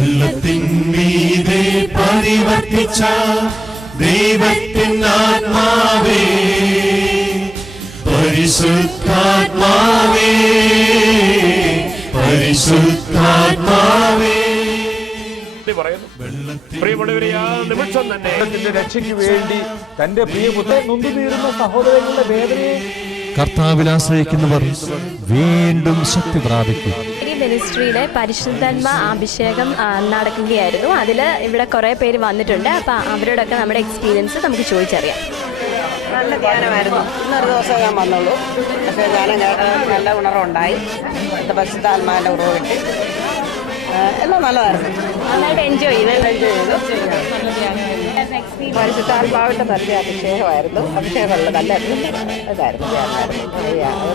വെള്ളത്തിന്മീതെ പരിവർത്തിച്ച ദൈവത്തിൻ ആത്മാവേ, പരിശുദ്ധാത്മാവേ, പരിശുദ്ധാത്മാവേ. പ്രിയമുള്ളവരെ, ആ നിമിഷം തന്നെ രക്ഷയ്ക്ക് വേണ്ടി തന്റെ പ്രിയപുത്രൻ നൊന്തുനീറുന്ന സഹോദരങ്ങളുടെ വേദനയെ കർത്താവിൽ ആശ്രയിക്കുന്നവർ വീണ്ടും ശക്തി പ്രാപിക്കും. ഈ മിനിസ്ട്രിയിലെ പരിശുദ്ധാത്മാ അഭിഷേകം നടക്കുകയായിരുന്നു. അതിൽ ഇവിടെ കുറേ പേര് വന്നിട്ടുണ്ട്. അപ്പം അവരോടൊക്കെ നമ്മുടെ എക്സ്പീരിയൻസ് നമുക്ക് ചോദിച്ചറിയാം. നല്ല ധ്യാനമായിരുന്നു. ഇന്നൊരു ദിവസം ഞാൻ വന്നുള്ളൂ. പക്ഷേ ധ്യാനം കേട്ട് നല്ല ഉണർവുണ്ടായി. പരിശുദ്ധാത്മാവിൻ്റെ ഉറവ് കിട്ടി. എല്ലാം നല്ലതായിരുന്നു. നന്നായിട്ട് എൻജോയ് ചെയ്തു. പരിശുദ്ധാത്മാവിൻ്റെ നല്ല അഭിഷേകമായിരുന്നു. അഭിഷേകമുള്ള നല്ല ഇതായിരുന്നു, ധ്യാനമായിരുന്നു.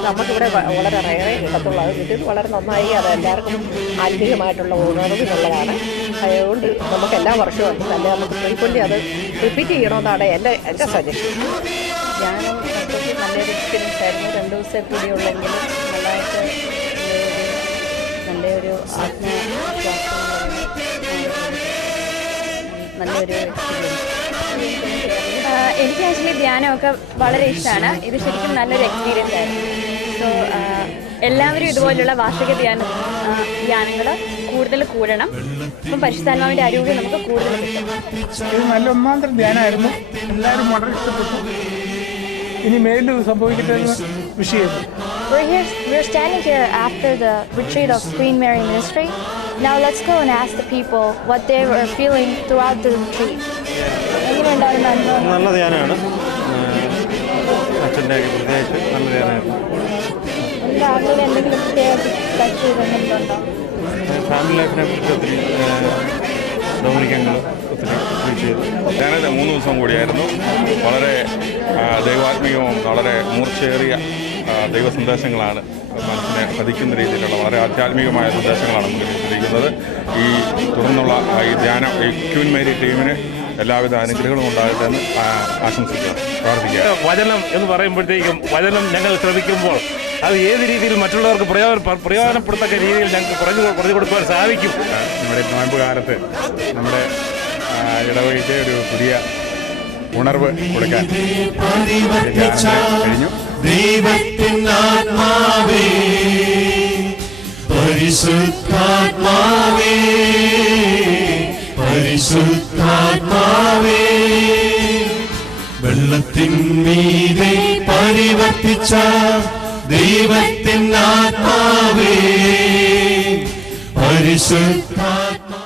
നമുക്കിവിടെ വളരെ റയറേ കിട്ടത്തുള്ളൂ. അത് കിട്ടിയത് വളരെ നന്നായി. അത് എല്ലാവർക്കും ആത്മീയമായിട്ടുള്ള ഉണർവിനുള്ളതാണ്. അതുകൊണ്ട് നമുക്ക് എല്ലാ വർഷവും ഉണ്ട്. നല്ല നമുക്ക് ഫ്രീക്വൻ്റ് അത് റിപ്പീറ്റ് ചെയ്യണമെന്നാണ് എൻ്റെ സജഷൻ. ധ്യാനം നല്ലൊരു എക്സ്പീരിയൻസ് ആയിരുന്നു. 2 ദിവസം കൂടി ഉള്ളെങ്കിലും നല്ലതായിട്ട് നല്ലൊരു ആത്മവിശ്വാസം, നല്ലൊരു എക്സ്പീരിയൻസ്. എനിക്ക് ആക്ച്വലി ധ്യാനമൊക്കെ വളരെ ഇഷ്ടമാണ്. ഇത് ശരിക്കും നല്ലൊരു എക്സ്പീരിയൻസ് ആയിരുന്നു. സോ എല്ലാവരും ഇതുപോലുള്ള വാർഷിക ധ്യാനങ്ങൾ കൂടുതൽ കൂടണം. ഇപ്പം പരിശുദ്ധാത്മാവിൻ്റെ ആരോഗ്യം നമുക്ക് കൂടുതൽ കിട്ടും. ഇത് നല്ല ഒന്നാന്തരം ധ്യാനമായിരുന്നു. എല്ലാവരും വളരെ ഇഷ്ടപ്പെട്ടു. ഇനി മേലിൽ സംഭവിക്കട്ടെ വിഷയം. We're standing here after the retreat of Queen Mary Ministry. Now let's go and ask the people what they were feeling throughout the retreat. നല്ല ധ്യാനമാണ്. അച്ഛൻ്റെ പ്രത്യേകിച്ച് നല്ല ധ്യാനമായിരുന്നു. ഫാമിലി ലൈഫിനെ കുറിച്ച് ഒത്തിരി ഡൊമിനിക്കങ്ങൾ ഒത്തിരി ചെയ്തു. ധ്യാനത്തെ 3 ദിവസം കൂടിയായിരുന്നു. വളരെ ദൈവാത്മികവും വളരെ മൂർച്ചയേറിയ ദൈവ സന്ദേശങ്ങളാണ് മനസ്സിനെ പതിക്കുന്ന രീതിയിലുള്ള വളരെ ആധ്യാത്മികമായ സന്ദേശങ്ങളാണ് നമുക്ക് ലഭിച്ചിരിക്കുന്നത്. ഈ തുടർന്നുള്ള ഈ ധ്യാനം ഈ ക്വീൻ മേരി ടീമിന് എല്ലാവിധ അനുഗ്രഹങ്ങളും ഉണ്ടാകട്ടെ എന്ന് ആശംസിക്കുക, പ്രാർത്ഥിക്കുക. വചനം എന്ന് പറയുമ്പോഴത്തേക്കും വചനം ഞങ്ങൾ ശ്രമിക്കുമ്പോൾ അത് ഏത് രീതിയിൽ മറ്റുള്ളവർക്ക് പ്രയോജനപ്പെടുത്തക്ക രീതിയിൽ ഞങ്ങൾക്ക് പറഞ്ഞു കൊടുക്കുവാൻ സാധിക്കും. നമ്മുടെ നോയമ്പ് കാലത്ത് നമ്മുടെ ഇടവകയ്ക്ക് ഒരു പുതിയ ഉണർവ് കൊടുക്കാൻ കഴിഞ്ഞു. ദൈവത്തിൻ ആത്മാവേ, പരിശുദ്ധാത്മാവേ, പരിശുദ്ധാത്മാവേ, വെള്ളത്തിന്മീതെ പരിവർത്തിച്ച ദൈവത്തിൻ ആത്മാവേ, പരിശുദ്ധാത്മാ.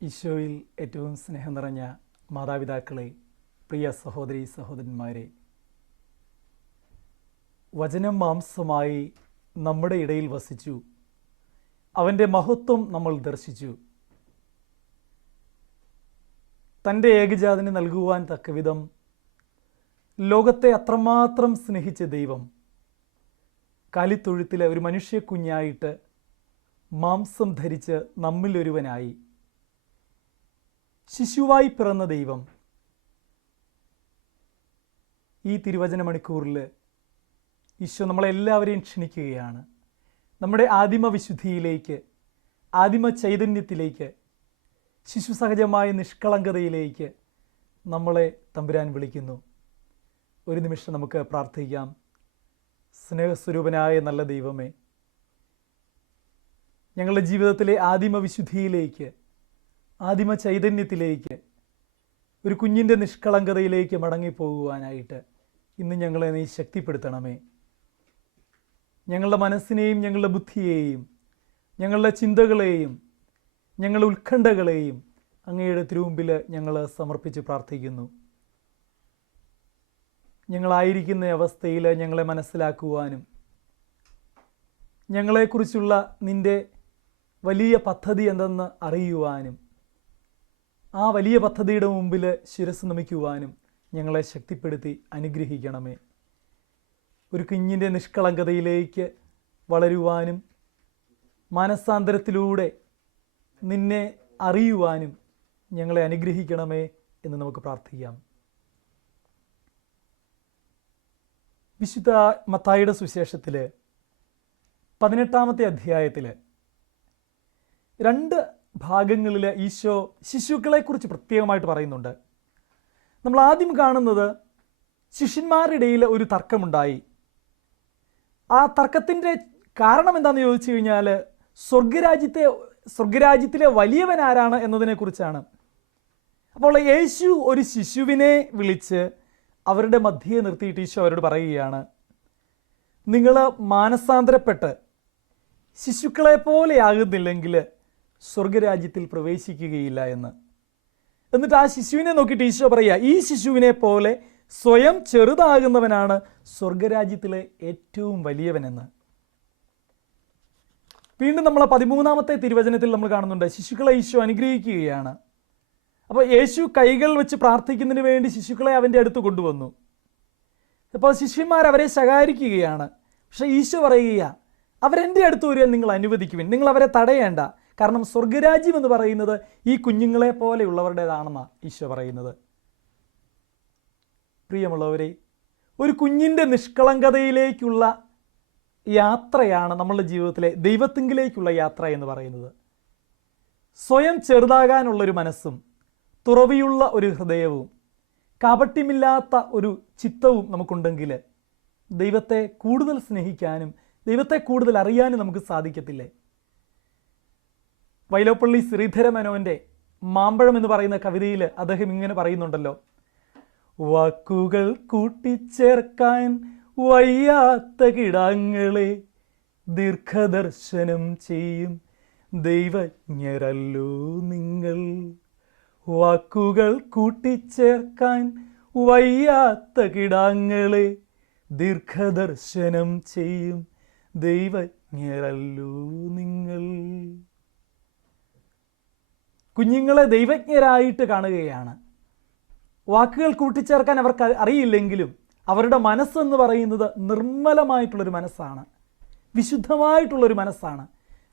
ഈശോയിൽ ഏറ്റവും സ്നേഹം നിറഞ്ഞ മാതാപിതാക്കളെ, പ്രിയ സഹോദരീ സഹോദരന്മാരെ, വചനം മാംസമായി നമ്മുടെ ഇടയിൽ വസിച്ചു. അവൻ്റെ മഹത്വം നമ്മൾ ദർശിച്ചു. തൻ്റെ ഏകജാതനെ നൽകുവാൻ തക്കവിധം ലോകത്തെ അത്രമാത്രം സ്നേഹിച്ച ദൈവം കാലിത്തൊഴുത്തിലെ ഒരു മനുഷ്യ കുഞ്ഞായിട്ട് മാംസം ധരിച്ച് നമ്മിലൊരുവനായി. ശിശുവായി പിറന്ന ദൈവം ഈ തിരുവചന മണിക്കൂറിൽ ഈശോ നമ്മളെല്ലാവരെയും ക്ഷണിക്കുകയാണ്. നമ്മുടെ ആദിമ വിശുദ്ധിയിലേക്ക്, ആദിമ ചൈതന്യത്തിലേക്ക്, ശിശുസഹജമായ നിഷ്കളങ്കതയിലേക്ക് നമ്മളെ തമ്പുരാൻ വിളിക്കുന്നു. ഒരു നിമിഷം നമുക്ക് പ്രാർത്ഥിക്കാം. സ്നേഹസ്വരൂപനായ നല്ല ദൈവമേ, ഞങ്ങളുടെ ജീവിതത്തിലെ ആദിമ വിശുദ്ധിയിലേക്ക്, ആദിമ ചൈതന്യത്തിലേക്ക്, ഒരു കുഞ്ഞിൻ്റെ നിഷ്കളങ്കതയിലേക്ക് മടങ്ങിപ്പോകുവാനായിട്ട് ഇന്ന് ഞങ്ങളെ നീ ശക്തിപ്പെടുത്തണമേ. ഞങ്ങളുടെ മനസ്സിനെയും ഞങ്ങളുടെ ബുദ്ധിയെയും ഞങ്ങളുടെ ചിന്തകളെയും ഞങ്ങളുടെ ഉത്കണ്ഠകളെയും അങ്ങയുടെ തിരുമുമ്പിൽ ഞങ്ങൾ സമർപ്പിച്ച് പ്രാർത്ഥിക്കുന്നു. ഞങ്ങളായിരിക്കുന്ന അവസ്ഥയിൽ ഞങ്ങളെ മനസ്സിലാക്കുവാനും ഞങ്ങളെക്കുറിച്ചുള്ള നിൻ്റെ വലിയ പദ്ധതി എന്തെന്ന് അറിയുവാനും ആ വലിയ പദ്ധതിയുടെ മുമ്പിൽ ശിരസ് നമിക്കുവാനും ഞങ്ങളെ ശക്തിപ്പെടുത്തി അനുഗ്രഹിക്കണമേ. ഒരു കുഞ്ഞിൻ്റെ നിഷ്കളങ്കതയിലേക്ക് വളരുവാനും മാനസാന്തരത്തിലൂടെ നിന്നെ അറിയുവാനും ഞങ്ങളെ അനുഗ്രഹിക്കണമേ എന്ന് നമുക്ക് പ്രാർത്ഥിക്കാം. വിശുദ്ധ മത്തായിയുടെ സുവിശേഷത്തിൽ 18-ാമത്തെ അധ്യായത്തിൽ 2 ഭാഗങ്ങളിൽ ഈശോ ശിശുക്കളെക്കുറിച്ച് പ്രത്യേകമായിട്ട് പറയുന്നുണ്ട്. നമ്മൾ ആദ്യം കാണുന്നത് ശിഷ്യന്മാരുടെ ഇടയിൽ ഒരു തർക്കമുണ്ടായി. ആ തർക്കത്തിൻ്റെ കാരണം എന്താണെന്ന് ചോദിച്ചു കഴിഞ്ഞാൽ സ്വർഗരാജ്യത്തിലെ വലിയവൻ ആരാണ് എന്നതിനെക്കുറിച്ചാണ്. അപ്പോൾ യേശു ഒരു ശിശുവിനെ വിളിച്ച് അവരുടെ മധ്യേ നിർത്തിയിട്ട് ഈശോ അവരോട് പറയുകയാണ്, നിങ്ങൾ മാനസാന്തരപ്പെട്ട് ശിശുക്കളെ പോലെയാകുന്നില്ലെങ്കിൽ സ്വർഗരാജ്യത്തിൽ പ്രവേശിക്കുകയില്ല എന്ന്. എന്നിട്ട് ആ ശിശുവിനെ നോക്കിയിട്ട് ഈശോ പറയുക, ഈ ശിശുവിനെ പോലെ സ്വയം ചെറുതാകുന്നവനാണ് സ്വർഗരാജ്യത്തിലെ ഏറ്റവും വലിയവനെന്ന്. വീണ്ടും നമ്മൾ 13-ാമത്തെ തിരുവചനത്തിൽ നമ്മൾ കാണുന്നുണ്ട്, ശിശുക്കളെ ഈശോ അനുഗ്രഹിക്കുകയാണ്. അപ്പോൾ യേശു കൈകൾ വെച്ച് പ്രാർത്ഥിക്കുന്നതിന് വേണ്ടി ശിശുക്കളെ അവൻ്റെ അടുത്ത് കൊണ്ടുവന്നു. അപ്പോൾ ശിഷ്യന്മാർ അവരെ ശകാരിക്കുകയാണ്. പക്ഷേ ഈശോ പറയുക, അവരെൻ്റെ അടുത്ത് വരിക നിങ്ങൾ അനുവദിക്കുവിൻ, നിങ്ങൾ അവരെ തടയേണ്ട, കാരണം സ്വർഗരാജ്യം എന്ന് പറയുന്നത് ഈ കുഞ്ഞുങ്ങളെ പോലെയുള്ളവരുടേതാണെന്നാണ് ഈശോ പറയുന്നത്. പ്രിയമുള്ളവരെ, ഒരു കുഞ്ഞിൻ്റെ നിഷ്കളങ്കതയിലേക്കുള്ള യാത്രയാണ് നമ്മളുടെ ജീവിതത്തിലെ ദൈവത്തിങ്കിലേക്കുള്ള യാത്ര എന്ന് പറയുന്നത്. സ്വയം ചെറുതാകാനുള്ളൊരു മനസ്സും തുറവിയുള്ള ഒരു ഹൃദയവും കാപട്യമില്ലാത്ത ഒരു ചിത്തവും നമുക്കുണ്ടെങ്കിൽ ദൈവത്തെ കൂടുതൽ സ്നേഹിക്കാനും ദൈവത്തെ കൂടുതൽ അറിയാനും നമുക്ക് സാധിക്കത്തില്ലേ? വൈലോപ്പള്ളി ശ്രീധരമേനോൻ്റെ മാമ്പഴം എന്ന് പറയുന്ന കവിതയിൽ അദ്ദേഹം ഇങ്ങനെ പറയുന്നുണ്ടല്ലോ, വാക്കുകൾ കൂട്ടിച്ചേർക്കാൻ വയ്യാത്ത കിടാങ്ങളെ ദീർഘദർശനം ചെയ്യും ദൈവജ്ഞരല്ലോ നിങ്ങൾ. വാക്കുകൾ കൂട്ടിച്ചേർക്കാൻ വയ്യാത്ത കിടാങ്ങളെ ദീർഘദർശനം ചെയ്യും ദൈവജ്ഞരല്ലോ നിങ്ങൾ. കുഞ്ഞുങ്ങളെ ദൈവജ്ഞരായിട്ട് കാണുകയാണ്. വാക്കുകൾ കൂട്ടിച്ചേർക്കാൻ അവർക്ക് അറിയില്ലെങ്കിലും അവരുടെ മനസ്സെന്ന് പറയുന്നത് നിർമ്മലമായിട്ടുള്ളൊരു മനസ്സാണ്, വിശുദ്ധമായിട്ടുള്ളൊരു മനസ്സാണ്.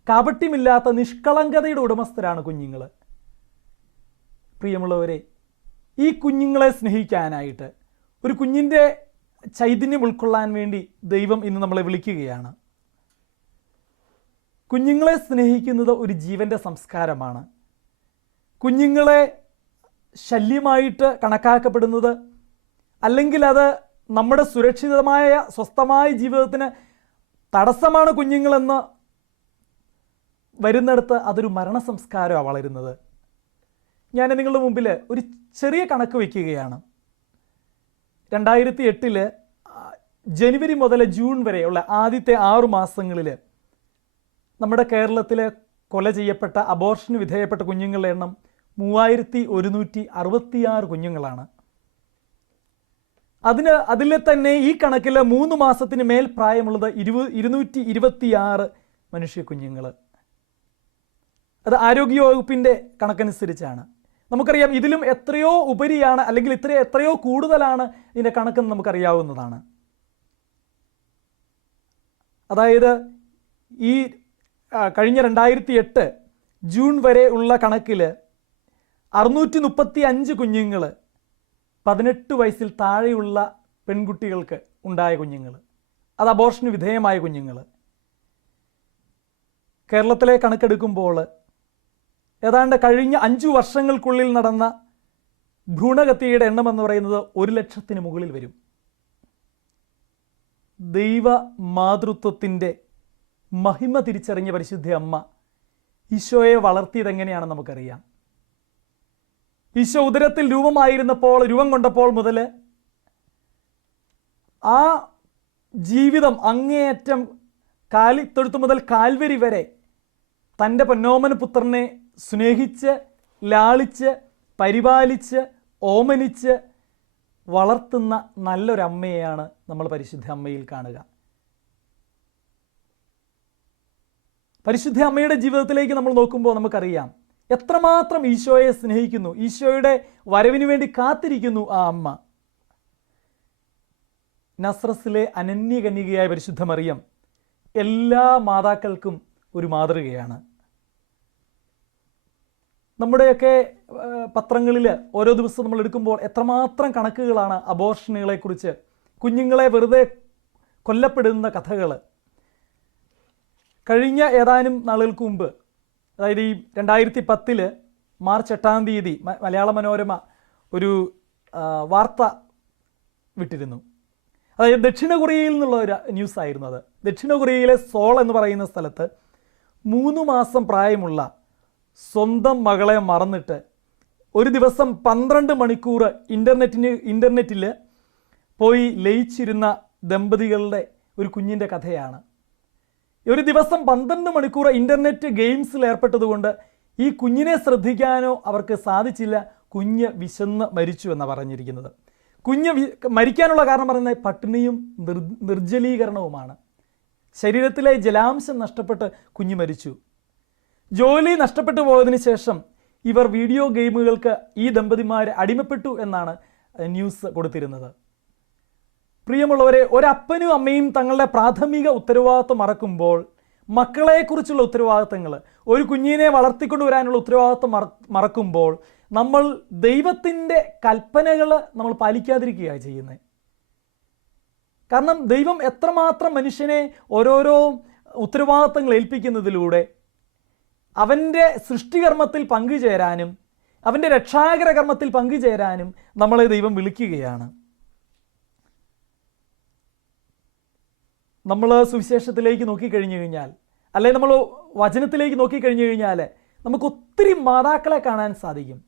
കാപട്യമില്ലാത്ത നിഷ്കളങ്കതയുടെ ഉടമസ്ഥരാണ് കുഞ്ഞുങ്ങൾ. പ്രിയമുള്ളവരെ, ഈ കുഞ്ഞുങ്ങളെ സ്നേഹിക്കാനായിട്ട്, ഒരു കുഞ്ഞിൻ്റെ ചൈതന്യം ഉൾക്കൊള്ളാൻ വേണ്ടി ദൈവം ഇന്ന് നമ്മളെ വിളിക്കുകയാണ്. കുഞ്ഞുങ്ങളെ സ്നേഹിക്കുന്നത് ഒരു ജീവൻ്റെ സംസ്കാരമാണ്. കുഞ്ഞുങ്ങളെ ശല്യമായിട്ട് കണക്കാക്കപ്പെടുന്നത്, അല്ലെങ്കിൽ അത് നമ്മുടെ സുരക്ഷിതമായ സ്വസ്ഥമായ ജീവിതത്തിന് തടസ്സമാണ് കുഞ്ഞുങ്ങളെന്ന് വരുന്നിടത്ത് അതൊരു മരണസംസ്കാരമാണ് വളരുന്നത്. ഞാൻ നിങ്ങളുടെ മുമ്പിൽ ഒരു ചെറിയ കണക്ക് വയ്ക്കുകയാണ്. 2008 ജനുവരി മുതൽ ജൂൺ വരെയുള്ള ആദ്യത്തെ 6 മാസങ്ങളിൽ നമ്മുടെ കേരളത്തിൽ കൊല ചെയ്യപ്പെട്ട, അബോർഷന് വിധേയപ്പെട്ട കുഞ്ഞുങ്ങളുടെ എണ്ണം 3166 കുഞ്ഞുങ്ങളാണ്. അതിൽ തന്നെ ഈ കണക്കിൽ 3 മാസത്തിന് മേൽ പ്രായമുള്ളത് 226 മനുഷ്യ കുഞ്ഞുങ്ങൾ. അത് ആരോഗ്യവകുപ്പിൻ്റെ കണക്കനുസരിച്ചാണ്. നമുക്കറിയാം ഇതിലും എത്രയോ ഉപരിയാണ്, അല്ലെങ്കിൽ എത്രയോ കൂടുതലാണ് ഇതിൻ്റെ കണക്കെന്ന് നമുക്കറിയാവുന്നതാണ്. അതായത് ഈ കഴിഞ്ഞ 2008 ജൂൺ വരെ ഉള്ള കണക്കിൽ 635 കുഞ്ഞുങ്ങൾ 18 വയസ്സിൽ താഴെയുള്ള പെൺകുട്ടികൾക്ക് ഉണ്ടായ കുഞ്ഞുങ്ങൾ, അത് അബോർഷന് വിധേയമായ കുഞ്ഞുങ്ങൾ. കേരളത്തിലെ കണക്കെടുക്കുമ്പോൾ ഏതാണ്ട് കഴിഞ്ഞ 5 വർഷങ്ങൾക്കുള്ളിൽ നടന്ന ഭ്രൂണഹത്യയുടെ എണ്ണം എന്ന് പറയുന്നത് 100,000-ന് മുകളിൽ വരും. ദൈവ മാതൃത്വത്തിൻ്റെ മഹിമ തിരിച്ചറിഞ്ഞ പരിശുദ്ധ അമ്മ ഈശോയെ വളർത്തിയതെങ്ങനെയാണെന്ന് നമുക്കറിയാം. ഈശോ ഉദരത്തിൽ രൂപം കൊണ്ടപ്പോൾ മുതൽ ആ ജീവിതം അങ്ങേയറ്റം കാലിത്തൊഴുത്ത് മുതൽ കാൽവരി വരെ തൻ്റെ പൊന്നോമന പുത്രനെ സ്നേഹിച്ച് ലാളിച്ച് പരിപാലിച്ച് ഓമനിച്ച് വളർത്തുന്ന നല്ലൊരമ്മയെയാണ് നമ്മൾ പരിശുദ്ധ അമ്മയിൽ കാണുക. പരിശുദ്ധ അമ്മയുടെ ജീവിതത്തിലേക്ക് നമ്മൾ നോക്കുമ്പോൾ നമുക്കറിയാം എത്രമാത്രം ഈശോയെ സ്നേഹിക്കുന്നു, ഈശോയുടെ വരവിന് വേണ്ടി കാത്തിരിക്കുന്നു ആ അമ്മ. നസ്രസിലെ അനന്യകന്യകയായ പരിശുദ്ധ മറിയം എല്ലാ മാതാക്കൾക്കും ഒരു മാതൃകയാണ്. നമ്മുടെയൊക്കെ പത്രങ്ങളിൽ ഓരോ ദിവസവും നമ്മൾ എടുക്കുമ്പോൾ എത്രമാത്രം കണക്കുകളാണ് അബോർഷനുകളെക്കുറിച്ച്, കുഞ്ഞുങ്ങളെ വെറുതെ കൊല്ലപ്പെടുന്ന കഥകൾ. കഴിഞ്ഞ ഏതാനും നാളുകൾക്ക് മുമ്പ്, അതായത് ഈ 2010 മാർച്ച് 8-ാം തീയതി മലയാള മനോരമ ഒരു വാർത്ത വിട്ടിരുന്നു. അതായത് ദക്ഷിണ കൊറിയയിൽ നിന്നുള്ള ഒരു ന്യൂസ് ആയിരുന്നു അത്. ദക്ഷിണ കൊറിയയിലെ സോൾ എന്ന് പറയുന്ന സ്ഥലത്ത് 3 മാസം പ്രായമുള്ള സ്വന്തം മകളെ മറന്നിട്ട് ഒരു ദിവസം 12 മണിക്കൂർ ഇൻ്റർനെറ്റിൽ പോയി ലയിച്ചിരുന്ന ദമ്പതികളുടെ ഒരു കുഞ്ഞിൻ്റെ കഥയാണ്. ഒരു ദിവസം 12 മണിക്കൂർ ഇൻ്റർനെറ്റ് ഗെയിംസിൽ ഏർപ്പെട്ടതുകൊണ്ട് ഈ കുഞ്ഞിനെ ശ്രദ്ധിക്കാനോ അവർക്ക് സാധിച്ചില്ല. കുഞ്ഞ് വിശന്ന് മരിച്ചു എന്നാണ് പറഞ്ഞിരിക്കുന്നത്. കുഞ്ഞ് മരിക്കാനുള്ള കാരണം പറയുന്നത് പട്ടിണിയും നിർജ്ജലീകരണവുമാണ്. ശരീരത്തിലെ ജലാംശം നഷ്ടപ്പെട്ട് കുഞ്ഞ് മരിച്ചു. ജോലി നഷ്ടപ്പെട്ടു പോയതിനു ശേഷം ഇവർ വീഡിയോ ഗെയിമുകൾക്ക് ഈ ദമ്പതിമാർ അടിമപ്പെട്ടു എന്നാണ് ന്യൂസ് കൊടുത്തിരുന്നത്. പ്രിയമുള്ളവരെ, ഒരപ്പനും അമ്മയും തങ്ങളുടെ പ്രാഥമിക ഉത്തരവാദിത്വം മറക്കുമ്പോൾ മക്കളെക്കുറിച്ചുള്ള ഉത്തരവാദിത്തങ്ങൾ, ഒരു കുഞ്ഞിനെ വളർത്തിക്കൊണ്ടുവരാനുള്ള ഉത്തരവാദിത്വം മറക്കുമ്പോൾ നമ്മൾ ദൈവത്തിൻ്റെ കൽപ്പനകൾ നമ്മൾ പാലിക്കാതിരിക്കുകയാണ് ചെയ്യുന്നത്. കാരണം ദൈവം എത്രമാത്രം മനുഷ്യനെ ഓരോരോ ഉത്തരവാദിത്തങ്ങൾ ഏൽപ്പിക്കുന്നതിലൂടെ അവൻ്റെ സൃഷ്ടികർമ്മത്തിൽ പങ്കുചേരാനും അവൻ്റെ രക്ഷാകര കർമ്മത്തിൽ പങ്കുചേരാനും നമ്മളെ ദൈവം വിളിക്കുകയാണ്. നമ്മൾ സുവിശേഷത്തിലേക്ക് നോക്കിക്കഴിഞ്ഞു കഴിഞ്ഞാൽ, അല്ലെങ്കിൽ നമ്മൾ വചനത്തിലേക്ക് നോക്കിക്കഴിഞ്ഞു കഴിഞ്ഞാൽ നമുക്ക് ഒത്തിരി മാതാക്കളെ കാണാൻ സാധിക്കും.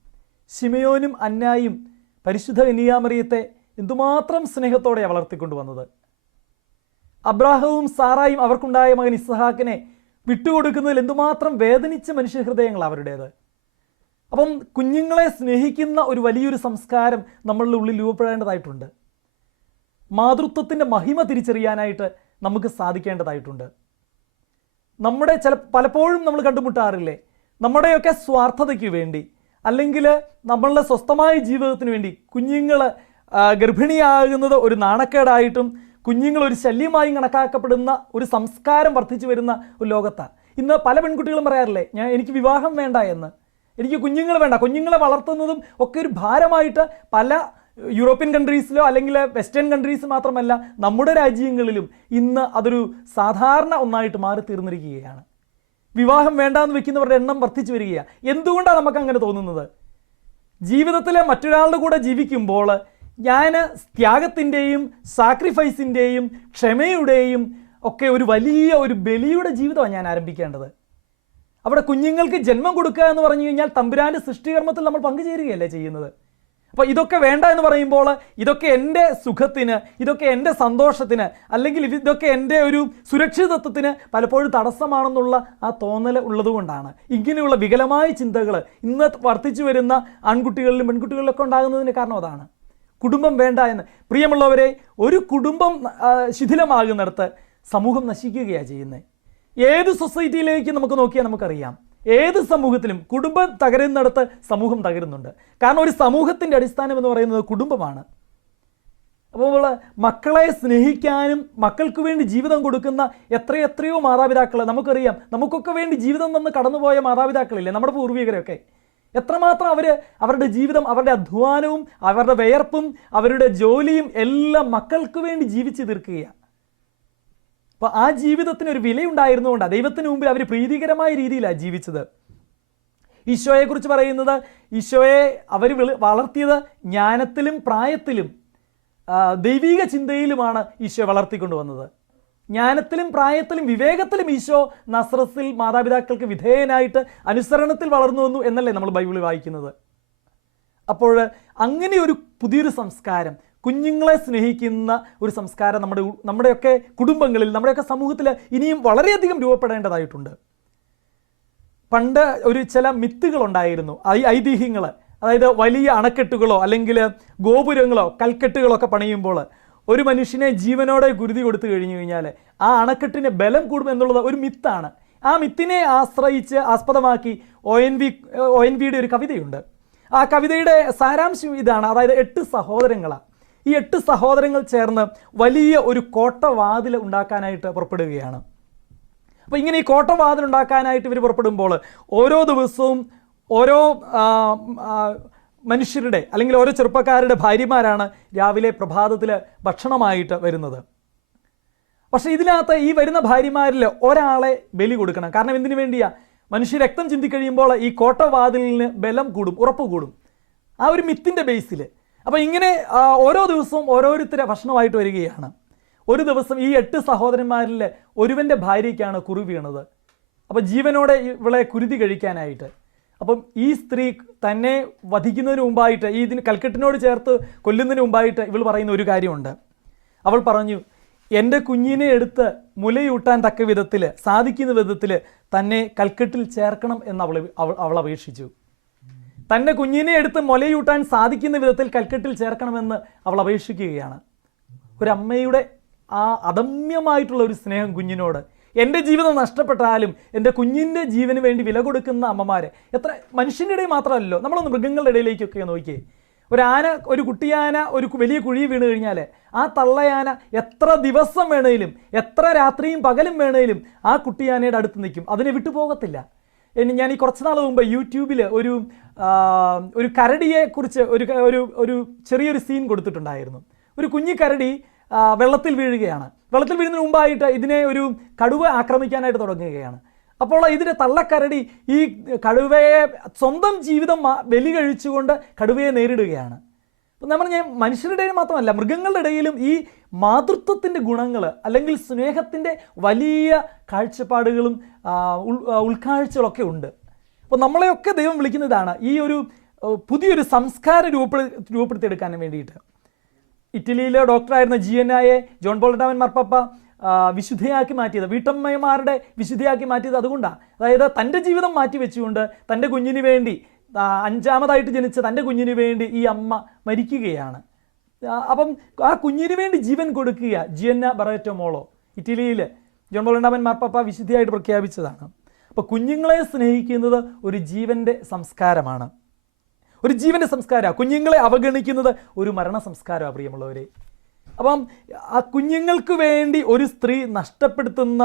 ശിമയോനും അന്നായും പരിശുദ്ധ കന്യകാമറിയത്തെ എന്തുമാത്രം സ്നേഹത്തോടെ വളർത്തിക്കൊണ്ടുവന്നത്. അബ്രാഹവും സാറായും അവർക്കുണ്ടായ മകൻ ഇസ്ഹാക്കിനെ വിട്ടുകൊടുക്കുന്നതിൽ എന്തുമാത്രം വേദനിച്ച മനുഷ്യഹൃദയങ്ങൾ അവരുടേത്. അപ്പം കുഞ്ഞുങ്ങളെ സ്നേഹിക്കുന്ന ഒരു വലിയൊരു സംസ്കാരം നമ്മളുടെ ഉള്ളിൽ രൂപപ്പെടേണ്ടതായിട്ടുണ്ട്. മാതൃത്വത്തിൻ്റെ മഹിമ തിരിച്ചറിയാനായിട്ട് നമുക്ക് സാധിക്കേണ്ടതായിട്ടുണ്ട്. നമ്മുടെ പലപ്പോഴും നമ്മൾ കണ്ടുമുട്ടാറില്ലേ, നമ്മുടെയൊക്കെ സ്വാർത്ഥതയ്ക്ക് വേണ്ടി അല്ലെങ്കിൽ നമ്മളുടെ സ്വസ്ഥമായ ജീവിതത്തിന് വേണ്ടി കുഞ്ഞുങ്ങൾ ഗർഭിണിയാകുന്നത് ഒരു നാണക്കേടായിട്ടും കുഞ്ഞുങ്ങൾ ഒരു ശല്യമായും കണക്കാക്കപ്പെടുന്ന ഒരു സംസ്കാരം വർദ്ധിച്ചു വരുന്ന ഒരു ലോകത്താണ്. ഇന്ന് പല പെൺകുട്ടികളും പറയാറില്ലേ, എനിക്ക് വിവാഹം വേണ്ട എന്ന്, എനിക്ക് കുഞ്ഞുങ്ങൾ വേണ്ട. കുഞ്ഞുങ്ങളെ വളർത്തുന്നതും ഒക്കെ ഒരു ഭാരമായിട്ട് പല യൂറോപ്യൻ കൺട്രീസിലോ അല്ലെങ്കിൽ വെസ്റ്റേൺ കൺട്രീസ് മാത്രമല്ല നമ്മുടെ രാജ്യങ്ങളിലും ഇന്ന് അതൊരു സാധാരണ ഒന്നായിട്ട് മാറി തീർന്നിരിക്കുകയാണ്. വിവാഹം വേണ്ടാന്ന് വെക്കുന്നവരുടെ എണ്ണം വർദ്ധിച്ചു വരികയാണ്. എന്തുകൊണ്ടാണ് നമുക്ക് അങ്ങനെ തോന്നുന്നത്? ജീവിതത്തിലെ മറ്റൊരാളുടെ കൂടെ ജീവിക്കുമ്പോൾ ഞാൻ ത്യാഗത്തിൻ്റെയും സാക്രിഫൈസിൻ്റെയും ക്ഷമയുടെയും ഒക്കെ ഒരു വലിയ ഒരു ബലിയുടെ ജീവിതമാണ് ഞാൻ ആരംഭിക്കേണ്ടത്. അവിടെ കുഞ്ഞുങ്ങൾക്ക് ജന്മം കൊടുക്കുക എന്ന് പറഞ്ഞു കഴിഞ്ഞാൽ തമ്പുരാൻ്റെ സൃഷ്ടികർമ്മത്തിൽ നമ്മൾ പങ്കുചേരുകയല്ലേ ചെയ്യുന്നത്. അപ്പോൾ ഇതൊക്കെ വേണ്ട എന്ന് പറയുമ്പോൾ ഇതൊക്കെ എൻ്റെ സുഖത്തിന്, ഇതൊക്കെ എൻ്റെ സന്തോഷത്തിന്, അല്ലെങ്കിൽ ഇതൊക്കെ എൻ്റെ ഒരു സുരക്ഷിതത്വത്തിന് പലപ്പോഴും തടസ്സമാണെന്നുള്ള ആ തോന്നൽ ഉള്ളതുകൊണ്ടാണ് ഇങ്ങനെയുള്ള വികലമായ ചിന്തകൾ ഇന്ന് വർദ്ധിച്ചു വരുന്ന ആൺകുട്ടികളിലും പെൺകുട്ടികളിലൊക്കെ ഉണ്ടാകുന്നതിന് കാരണം അതാണ്. കുടുംബം വേണ്ട എന്ന്. പ്രിയമുള്ളവരെ, ഒരു കുടുംബം ശിഥിലമാകുന്നിടത്ത് സമൂഹം നശിക്കുകയാണ് ചെയ്യുന്നത്. ഏത് സൊസൈറ്റിയിലേക്ക് നമുക്ക് നോക്കിയാൽ നമുക്കറിയാം, ഏത് സമൂഹത്തിലും കുടുംബം തകരുന്നിടത്ത് സമൂഹം തകരുന്നുണ്ട്. കാരണം ഒരു സമൂഹത്തിൻ്റെ അടിസ്ഥാനം എന്ന് പറയുന്നത് കുടുംബമാണ്. അപ്പോൾ മക്കളെ സ്നേഹിക്കാനും മക്കൾക്ക് വേണ്ടി ജീവിതം കൊടുക്കുന്ന എത്രയോ മാതാപിതാക്കൾ നമുക്കറിയാം. നമുക്കൊക്കെ വേണ്ടി ജീവിതം തന്ന് കടന്നുപോയ മാതാപിതാക്കളില്ലേ നമ്മുടെ പൂർവികരൊക്കെ. എത്രമാത്രം അവരുടെ ജീവിതം, അവരുടെ അധ്വാനവും അവരുടെ വിയർപ്പും അവരുടെ ജോലിയും എല്ലാം മക്കൾക്ക് വേണ്ടി ജീവിച്ചു തീർക്കുകയാണ്. അപ്പോൾ ആ ജീവിതത്തിന് ഒരു വിലയുണ്ടായിരുന്നുകൊണ്ടാണ് ദൈവത്തിന് മുമ്പിൽ അവർ പ്രീതികരമായ രീതിയിലാണ് ജീവിച്ചത്. ഈശോയെക്കുറിച്ച് പറയുന്നത്, ഈശോയെ അവർ വളർത്തിയത് ജ്ഞാനത്തിലും പ്രായത്തിലും ദൈവിക ചിന്തയിലുമാണ് ഈശോ വളർത്തിക്കൊണ്ടുവന്നത്. ജ്ഞാനത്തിലും പ്രായത്തിലും വിവേകത്തിലും ഈശോ നസ്രത്തിൽ മാതാപിതാക്കൾക്ക് വിധേയനായിട്ട് അനുസരണത്തിൽ വളർന്നു വന്നു എന്നല്ലേ നമ്മൾ ബൈബിളിൽ വായിക്കുന്നത്. അപ്പോൾ അങ്ങനെ ഒരു പുതിയൊരു സംസ്കാരം, കുഞ്ഞുങ്ങളെ സ്നേഹിക്കുന്ന ഒരു സംസ്കാരം നമ്മുടെയൊക്കെ കുടുംബങ്ങളിൽ, നമ്മുടെയൊക്കെ സമൂഹത്തിൽ ഇനിയും വളരെയധികം രൂപപ്പെടേണ്ടതായിട്ടുണ്ട്. പണ്ട് ചില മിത്തുകളുണ്ടായിരുന്നു, ഐതിഹ്യങ്ങൾ. അതായത് വലിയ അണക്കെട്ടുകളോ അല്ലെങ്കിൽ ഗോപുരങ്ങളോ കൽക്കെട്ടുകളോ ഒക്കെ പണിയുമ്പോൾ ഒരു മനുഷ്യനെ ജീവനോടെ ഗുരുതി കൊടുത്തു കഴിഞ്ഞു കഴിഞ്ഞാൽ ആ അണക്കെട്ടിന് ബലം കൂടും എന്നുള്ളത് ഒരു മിത്താണ്. ആ മിത്തിനെ ആസ്പദമാക്കി ONV ഒരു കവിതയുണ്ട്. ആ കവിതയുടെ സാരാംശം ഇതാണ്. അതായത് 8 സഹോദരങ്ങളാണ്. ഈ 8 സഹോദരങ്ങൾ ചേർന്ന് വലിയ ഒരു കോട്ടവാതിൽ ഉണ്ടാക്കാനായിട്ട് പുറപ്പെടുകയാണ്. അപ്പോൾ ഇങ്ങനെ ഈ കോട്ടവാതിൽ ഉണ്ടാക്കാനായിട്ട് ഇവർ പുറപ്പെടുമ്പോൾ ഓരോ ദിവസവും ഓരോ മനുഷ്യരുടെ അല്ലെങ്കിൽ ഓരോ ചെറുപ്പക്കാരുടെ ഭാര്യമാരാണ് രാവിലെ പ്രഭാതത്തിൽ ഭക്ഷണമായിട്ട് വരുന്നത്. പക്ഷേ ഇതിനകത്ത് ഈ വരുന്ന ഭാര്യമാരിൽ ഒരാളെ ബലി കൊടുക്കണം. കാരണം എന്തിനു വേണ്ടിയാ? മനുഷ്യ രക്തം ചിന്തിക്കഴിയുമ്പോൾ ഈ കോട്ടവാതിലിന് ബലം കൂടും, ഉറപ്പ് കൂടും, ആ ഒരു മിത്തിൻ്റെ ബേസിൽ. അപ്പോൾ ഇങ്ങനെ ഓരോ ദിവസവും ഓരോരുത്തരെ ഭക്ഷണമായിട്ട് വരികയാണ്. ഒരു ദിവസം ഈ 8 സഹോദരന്മാരിൽ ഒരുവൻ്റെ ഭാര്യയ്ക്കാണ് കുറി വീണത്. അപ്പോൾ ജീവനോടെ ഇവളെ കുരുതി കഴിക്കാനായിട്ട്. അപ്പം ഈ സ്ത്രീ തന്നെ വധിക്കുന്നതിന് മുമ്പായിട്ട്, ഇതിന് കൽക്കെട്ടിനോട് ചേർത്ത് കൊല്ലുന്നതിന് മുമ്പായിട്ട് ഇവൾ പറയുന്ന ഒരു കാര്യമുണ്ട്. അവൾ പറഞ്ഞു, എൻ്റെ കുഞ്ഞിനെ എടുത്ത് മുലയൂട്ടാൻ തക്ക വിധത്തിൽ, സാധിക്കുന്ന വിധത്തിൽ തന്നെ കൽക്കെട്ടിൽ ചേർക്കണം എന്ന് അവൾ അപേക്ഷിച്ചു. തൻ്റെ കുഞ്ഞിനെ എടുത്ത് മുലയൂട്ടാൻ സാധിക്കുന്ന വിധത്തിൽ കൽക്കെട്ടിൽ ചേർക്കണമെന്ന് അവൾ അപേക്ഷിക്കുകയാണ്. ഒരമ്മയുടെ ആ അദമ്യമായിട്ടുള്ള ഒരു സ്നേഹം കുഞ്ഞിനോട്. എൻ്റെ ജീവിതം നഷ്ടപ്പെട്ടാലും എൻ്റെ കുഞ്ഞിൻ്റെ ജീവന് വേണ്ടി വില കൊടുക്കുന്ന അമ്മമാരെ എത്ര മനുഷ്യൻ്റെ ഇടയിൽ മാത്രമല്ലോ, നമ്മളൊന്ന് മൃഗങ്ങളുടെ ഇടയിലേക്കൊക്കെ നോക്കിയേ. ഒരു കുട്ടിയാന ഒരു വലിയ കുഴി വീണ് കഴിഞ്ഞാൽ ആ തള്ളയാന എത്ര ദിവസം വേണേലും, എത്ര രാത്രിയും പകലും വേണേലും ആ കുട്ടിയാനയുടെ അടുത്ത് നിൽക്കും, അതിനെ വിട്ടുപോകത്തില്ല. ഞാൻ ഈ കുറച്ച് നാൾ മുമ്പ് യൂട്യൂബിൽ ഒരു കരടിയെക്കുറിച്ച് ഒരു ചെറിയൊരു സീൻ കൊടുത്തിട്ടുണ്ടായിരുന്നു. ഒരു കുഞ്ഞി കരടി വെള്ളത്തിൽ വീഴുകയാണ്. വെള്ളത്തിൽ വീഴുന്നതിന് മുമ്പായിട്ട് ഇതിനെ ഒരു കടുവ ആക്രമിക്കാനായിട്ട് തുടങ്ങുകയാണ്. അപ്പോൾ ഇതിൻ്റെ തള്ളക്കരടി ഈ കടുവയെ സ്വന്തം ജീവിതം ബലി കഴിച്ചുകൊണ്ട് കടുവയെ നേരിടുകയാണ്. അപ്പം നമ്മൾ മനുഷ്യരുടെ ഇടയിൽ മാത്രമല്ല, മൃഗങ്ങളുടെ ഇടയിലും ഈ മാതൃത്വത്തിൻ്റെ ഗുണങ്ങൾ അല്ലെങ്കിൽ സ്നേഹത്തിൻ്റെ വലിയ കാഴ്ചപ്പാടുകളും ഉൾക്കാഴ്ചകളൊക്കെ ഉണ്ട്. അപ്പോൾ നമ്മളെയൊക്കെ ദൈവം വിളിക്കുന്നതാണ് ഈ ഒരു പുതിയൊരു സംസ്കാരം രൂപപ്പെടുത്തിയെടുക്കാൻ വേണ്ടിയിട്ട്. ഇറ്റലിയിലെ ഡോക്ടറായിരുന്ന ജിയനായെ ജോൺ പോൾ രണ്ടാമൻ മാർപ്പാപ്പ വിശുദ്ധയാക്കി മാറ്റിയത്, വീട്ടമ്മമാരുടെ വിശുദ്ധയാക്കി മാറ്റിയത് അതുകൊണ്ടാണ്. അതായത് തൻ്റെ ജീവിതം മാറ്റി വെച്ചുകൊണ്ട് തൻ്റെ കുഞ്ഞിന് വേണ്ടി, 5ാമതായിട്ട് ജനിച്ച തൻ്റെ കുഞ്ഞിന് വേണ്ടി ഈ അമ്മ മരിക്കുകയാണ്. അപ്പം ആ കുഞ്ഞിന് വേണ്ടി ജീവൻ കൊടുക്കുക. ജിയന്ന ബറേറ്റോ മോളോ ഇറ്റലിയിൽ ജോൺ പോൾ രണ്ടാമൻ മാർപ്പാപ്പ വിശുദ്ധിയായിട്ട് പ്രഖ്യാപിച്ചതാണ്. അപ്പോൾ കുഞ്ഞുങ്ങളെ സ്നേഹിക്കുന്നത് ഒരു ജീവൻ്റെ സംസ്കാരമാണ്, ഒരു ജീവൻ്റെ സംസ്കാരമാണ്. കുഞ്ഞുങ്ങളെ അവഗണിക്കുന്നത് ഒരു മരണ സംസ്കാരമാണ് പ്രിയമുള്ളവരെ. അപ്പം ആ കുഞ്ഞുങ്ങൾക്ക് വേണ്ടി ഒരു സ്ത്രീ നഷ്ടപ്പെടുത്തുന്ന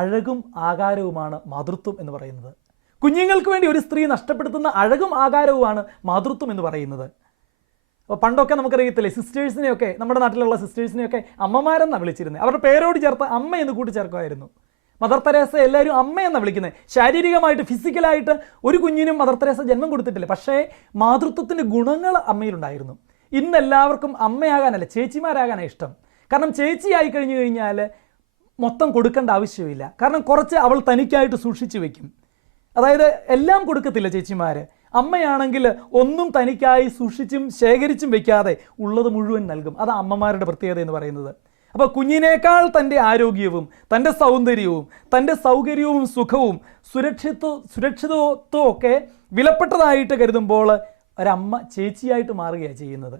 അഴകും ആകാരവുമാണ് മാതൃത്വം എന്ന് പറയുന്നത്. കുഞ്ഞുങ്ങൾക്ക് വേണ്ടി ഒരു സ്ത്രീ നഷ്ടപ്പെടുത്തുന്ന അഴകും ആകാരവുമാണ് മാതൃത്വം എന്ന് പറയുന്നത്. അപ്പോൾ പണ്ടൊക്കെ നമുക്കറിയത്തില്ലേ, സിസ്റ്റേഴ്സിനെയൊക്കെ, നമ്മുടെ നാട്ടിലുള്ള സിസ്റ്റേഴ്സിനെയൊക്കെ അമ്മമാരെന്നാണ് വിളിച്ചിരുന്നത്. അവരുടെ പേരോട് ചേർത്ത് അമ്മ എന്ന് കൂട്ടിച്ചേർക്കുമായിരുന്നു. മദർ തെരേസ എല്ലാവരും അമ്മയെന്നാണ് വിളിക്കുന്നത്. ശാരീരികമായിട്ട്, ഫിസിക്കലായിട്ട് ഒരു കുഞ്ഞിനും മദർ തെരേസ ജന്മം കൊടുത്തിട്ടില്ല, പക്ഷേ മാതൃത്വത്തിൻ്റെ ഗുണങ്ങൾ അമ്മയിലുണ്ടായിരുന്നു. ഇന്ന് എല്ലാവർക്കും അമ്മയാകാനല്ല, ചേച്ചിമാരാകാനാണ് ഇഷ്ടം. കാരണം ചേച്ചിയായി കഴിഞ്ഞു കഴിഞ്ഞാൽ മൊത്തം കൊടുക്കേണ്ട ആവശ്യമില്ല. കാരണം കുറച്ച് അവൾ തനിക്കായിട്ട് സൂക്ഷിച്ചു വെക്കും. അതായത് എല്ലാം കൊടുക്കത്തില്ല ചേച്ചിമാർ. അമ്മയാണെങ്കിൽ ഒന്നും തനിക്കായി സൂക്ഷിച്ചും ശേഖരിച്ചും വെക്കാതെ ഉള്ളത് മുഴുവൻ നൽകും. അതാണ് അമ്മമാരുടെ പ്രത്യേകത എന്ന് പറയുന്നത്. അപ്പോൾ കുഞ്ഞിനേക്കാൾ തൻ്റെ ആരോഗ്യവും തൻ്റെ സൗന്ദര്യവും തൻ്റെ സൗകര്യവും സുഖവും സുരക്ഷിതത്വവും ഒക്കെ വിലപ്പെട്ടതായിട്ട് കരുതുമ്പോൾ ഒരമ്മ ചേച്ചിയായിട്ട് മാറുകയാണ് ചെയ്യുന്നത്.